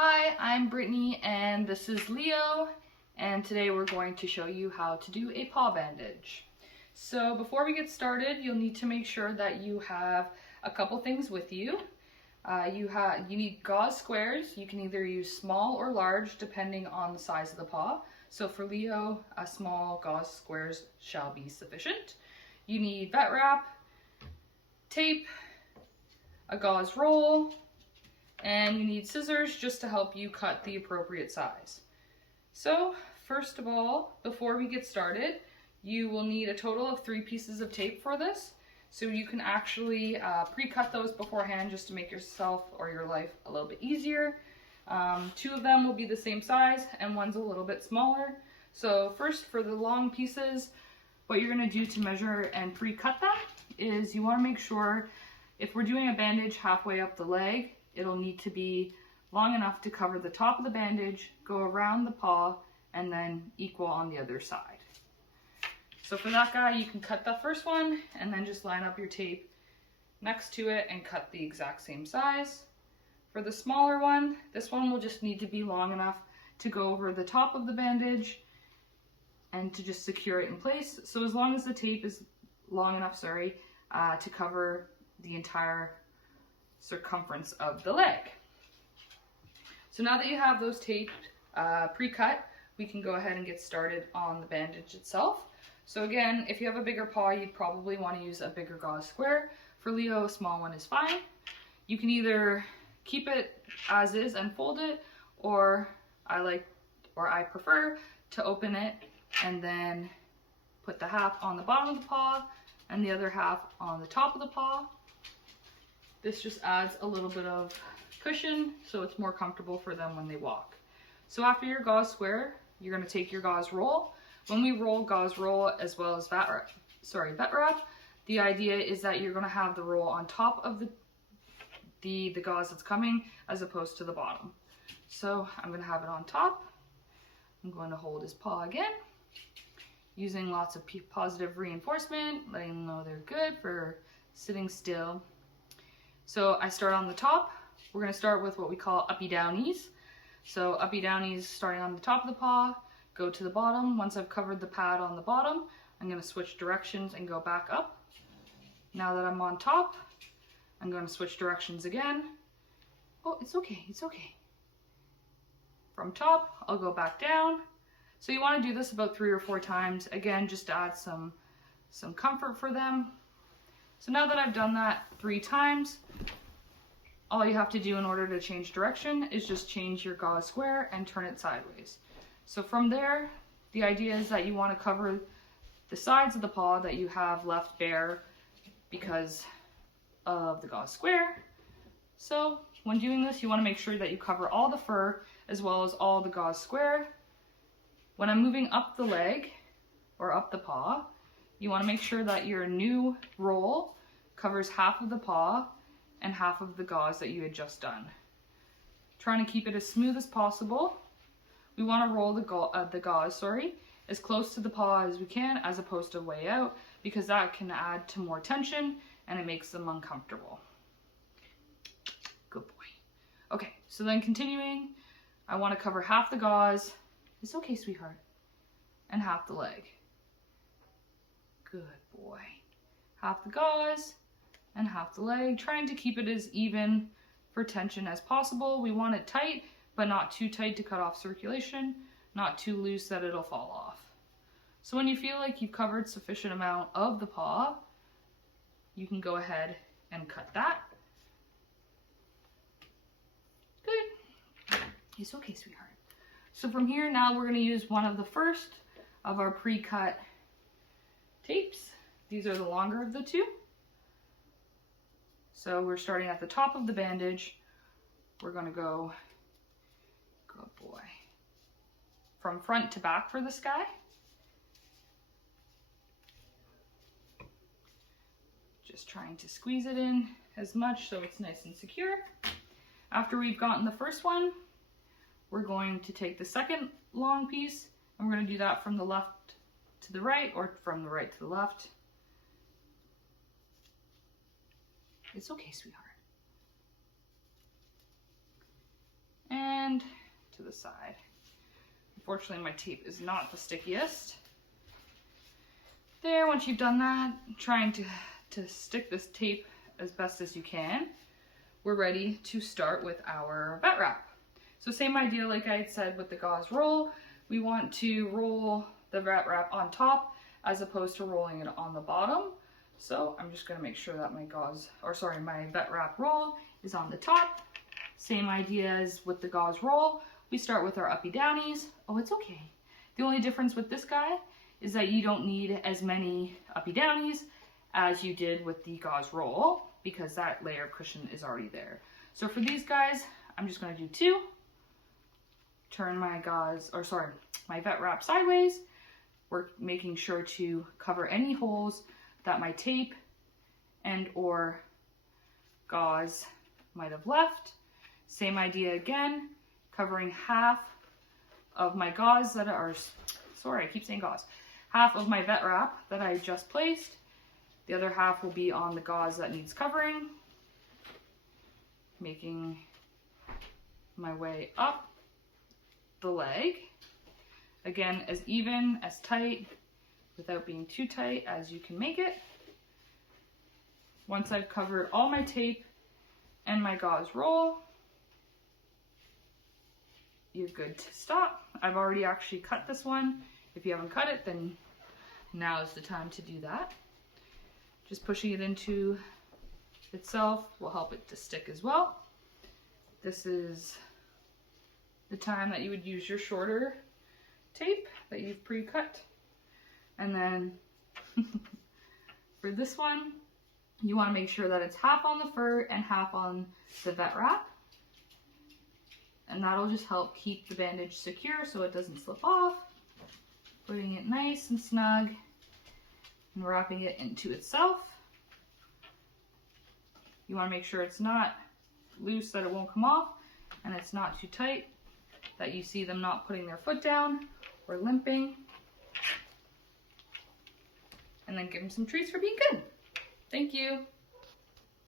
Hi, I'm Brittany and this is Leo, and today we're going to show you how to do a paw bandage. So before we get started, you'll need to make sure that you have a couple things with you. You need gauze squares. You can either use small or large depending on the size of the paw. So for Leo, a small gauze squares shall be sufficient. You need vet wrap, tape, a gauze roll, and you need scissors just to help you cut the appropriate size. So first of all, before we get started, you will need a total of 3 pieces of tape for this. So you can actually pre-cut those beforehand just to make yourself or your life a little bit easier. 2 of them will be the same size and one's a little bit smaller. So first, for the long pieces, what you're going to do to measure and pre-cut them is you want to make sure, if we're doing a bandage halfway up the leg, it'll need to be long enough to cover the top of the bandage, go around the paw, and then equal on the other side. So for that guy, you can cut the first one and then just line up your tape next to it and cut the exact same size. For the smaller one, this one will just need to be long enough to go over the top of the bandage and to just secure it in place. So as long as the tape is long enough, to cover the entire circumference of the leg. So now that you have those taped pre-cut, we can go ahead and get started on the bandage itself. So again, if you have a bigger paw, you'd probably want to use a bigger gauze square. For Leo, a small one is fine. You can either keep it as is and fold it, or I prefer to open it and then put the half on the bottom of the paw and the other half on the top of the paw. This just adds a little bit of cushion so it's more comfortable for them when they walk. So after your gauze square, you're going to take your gauze roll. When we roll gauze roll as well as vet wrap, the idea is that you're going to have the roll on top of the gauze that's coming as opposed to the bottom. So I'm going to have it on top. I'm going to hold his paw again, using lots of positive reinforcement, letting them know they're good for sitting still. So I start on the top. We're going to start with what we call uppy downies. So uppy downies, starting on the top of the paw, go to the bottom. Once I've covered the pad on the bottom, I'm going to switch directions and go back up. Now that I'm on top, I'm going to switch directions again. Oh, it's okay, it's okay. From top, I'll go back down. So you want to do this about 3 or 4 times, again, just to add some comfort for them. So now that I've done that 3 times, all you have to do in order to change direction is just change your gauze square and turn it sideways. So from there, the idea is that you want to cover the sides of the paw that you have left bare because of the gauze square. So when doing this, you want to make sure that you cover all the fur as well as all the gauze square. When I'm moving up the leg or up the paw, you want to make sure that your new roll covers half of the paw and half of the gauze that you had just done. Trying to keep it as smooth as possible. We want to roll the gauze as close to the paw as we can, as opposed to way out, because that can add to more tension and it makes them uncomfortable. Good boy. Okay, so then continuing, I want to cover half the gauze. It's okay, sweetheart. And half the leg. Good boy. Half the gauze and half the leg, trying to keep it as even for tension as possible. We want it tight, but not too tight to cut off circulation, not too loose that it'll fall off. So when you feel like you've covered sufficient amount of the paw, you can go ahead and cut that. Good. It's okay, sweetheart. So from here, now we're going to use one of the first of our pre-cut tapes. These are the longer of the 2. So we're starting at the top of the bandage. We're going to go, good boy, from front to back for this guy. Just trying to squeeze it in as much so it's nice and secure. After we've gotten the first one, we're going to take the second long piece and we're going to do that from the left to the right or from the right to the left. It's okay, sweetheart. and to the side. Unfortunately, my tape is not the stickiest. There, once you've done that, trying to stick this tape as best as you can, we're ready to start with our vet wrap. So same idea like I had said with the gauze roll, we want to roll the vet wrap on top as opposed to rolling it on the bottom. So I'm just gonna make sure that my vet wrap roll is on the top. Same idea as with the gauze roll. We start with our uppy downies. Oh, it's okay. The only difference with this guy is that you don't need as many uppy downies as you did with the gauze roll because that layer of cushion is already there. So for these guys, I'm just gonna do 2. Turn my my vet wrap sideways. We're making sure to cover any holes that my tape and or gauze might have left. Same idea again, covering half of my gauze half of my vet wrap that I just placed. The other half will be on the gauze that needs covering. Making my way up the leg. Again, as even, as tight, without being too tight as you can make it. Once I've covered all my tape and my gauze roll, you're good to stop. I've already actually cut this one. If you haven't cut it, then now is the time to do that. Just pushing it into itself will help it to stick as well. This is the time that you would use your shorter tape that you've pre-cut. And then for this one, you want to make sure that it's half on the fur and half on the vet wrap. And that'll just help keep the bandage secure so it doesn't slip off. Putting it nice and snug and wrapping it into itself. You want to make sure it's not loose, that it won't come off, and it's not too tight, that you see them not putting their foot down or limping. And then give them some treats for being good. Thank you.